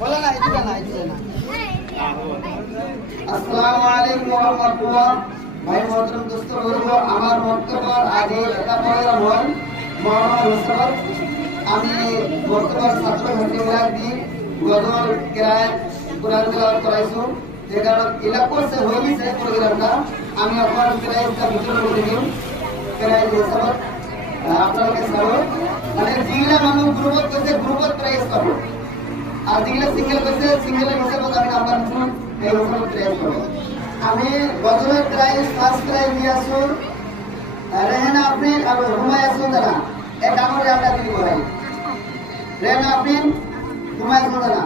বলা না এটা না আসসালামু আলাইকুম ওয়া রাহমাতুল্লাহ ভাই মোহতরম দোস্ত বলবো আমার বক্তব্য আগে এটা পড়া হয় মাওলানা মুস্তাফা আমি বর্তমান ছাত্র ছাত্রীরা দি গদর কিরায় কুরআন তেলাওয়াত করাইছো যে কারণ এলাকার সে হইছে প্রোগ্রামটা আমি আপনার কিরায়টা ভিতরে করে দিই কিরায় যে সবক আপনারা কে সব মানে জিলা মানুষ গ্রুপত প্রাইস করব আর জিলা সিঙ্গেল করতে সিঙ্গেলের হিসাবে আমি নাম্বার শুনুন এই হিসাবে প্রাইস করব আমি গদরের প্রাইস ফার্স্ট প্রাইজ দিয়াছো রেহানা আপনি আর হুমায়ুন সুন্দরা এক আমরে আমরা দিই বলাই রেহানা আপনি হুমায়ুন সুন্দরা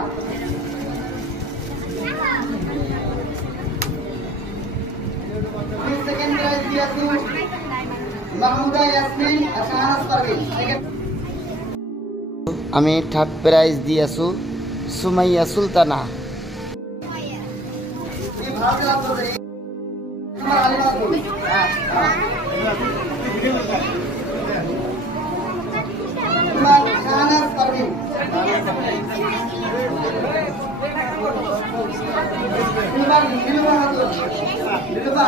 সেকেন্ড প্রাইজ দিয়াছো মাহমুদা ইয়াসমিন আশাহাস পারভিন আমি থার্ড প্রাইজ দিয়াছো সুমাইয়া সুলতানা এই ভালো লাভ করে তোমার আলিমা বলি তোমার আশাহাস পারভিন তোমার নিলুবা হাতুর নিলুবা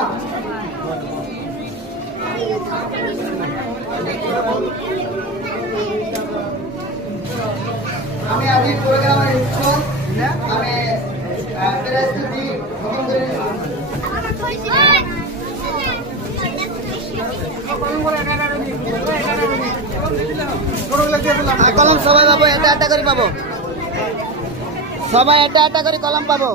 আমি আজ প্রোগ্রামের ইচ্ছুক আমি প্রাইজ দি হুকুম করে কলম সবাই পাবো এটা একটা করে পাবো সবাই এটা একটা করে কলম পাবো